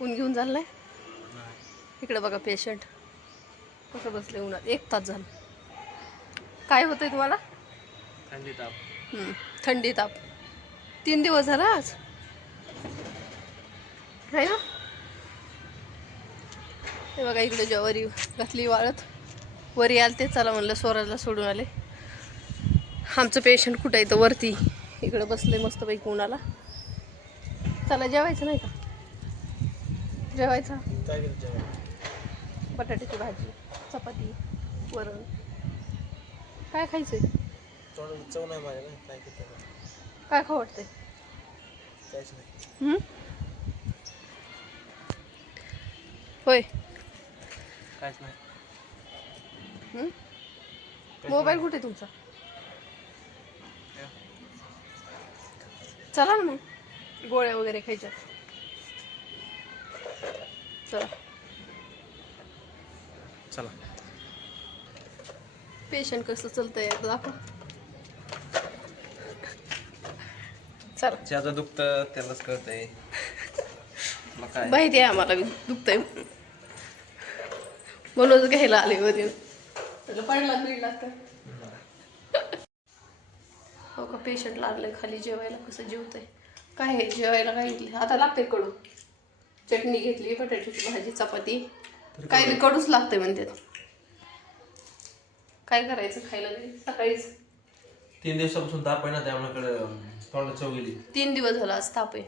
ऊन घेऊन झालं नाही. इकडे बघा पेशंट कसं बसले उन्हात. 1 तास झालं. काय होतंय तुम्हाला? थंडी ताप. थंडी ताप 3 दिवस झाला आज आहे ना. हे बघा इकडे ज्वारी घातली वाळत. वरी आलते, चला म्हणलं स्वराजला सोडून आले. आमचं पेशंट कुठं आहे तर वरती इकडे बसले मस्तपैकी उन्हाला. चला जेवायचं नाही का? जेवायचं. बटाट्याची भाजी, चपाती, वरण. काय खायचंय? चव नाही माझ्या ना काय काय खाऊ वाटतंय? काहीच नाही. होय. काहीच नाही. मोबाईल कुठे तुमचा? चला ना मग गोळ्या वगैरे खायच्या. चला चला. पेशंट कसं चलतंय दाखव. चला. ज्याचं दुखतं त्यालाच कळतंय. काय माहिती आहे आम्हाला दुखतंय म्हणूनच घ्यायला आले मध्ये. त्याला पडला तर हो का. पेशंट लागलंय खाली जेवायला. कसं जेवतंय काय आहे जेवायला? काय घेतली आता? लागते कडू. चटणी घेतली, बटाट्याची भाजी, चपाती. काय बी कडूच लागतंय म्हणतात. काय करायचं खायला नाही. सकाळीच 3 दिवसापासून ताप आहे ना, त्यामुळे तोंडात चव गेली. 3 दिवस झाला आज ताप आहे.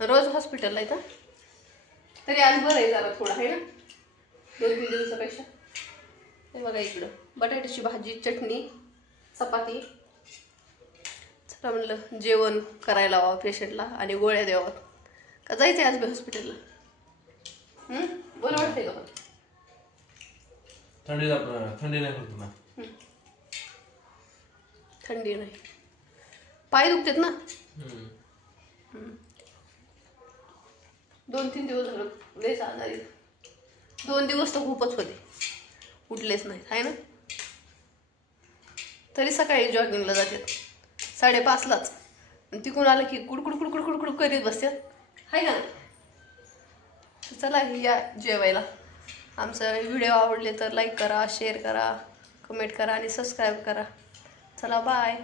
रोज हॉस्पिटलला आहे का? तरी आज बरं आहे जरा थोडं आहे ना 2-3 दिवसापेक्षा. हे बघा इकडं बटाट्याची भाजी, चटणी, चपाती. चला म्हणलं जेवण करायला हवं पेशंटला आणि गोळ्या द्यावा. का जायचं आज बी हॉस्पिटलला? बरं वाटतंय का? थंडी नाही होत ना. थंडी नाही. पाय दुखतात ना. 2-3 दिवस झालं लयच आजारी. 2 दिवस तर खूपच होते, उठलेच नाही आहे ना. तरी सकाळी जॉगिंगला जातात 5:30लाच. तिकडून आलं की कुडकुड कुडकुड कुडकुड करीत बसतात आहे का. चला या जेवायला. आमचा व्हिडिओ आवडले तर लाईक करा, शेअर करा, कमेंट करा आणि सबस्क्राईब करा. चला बाय.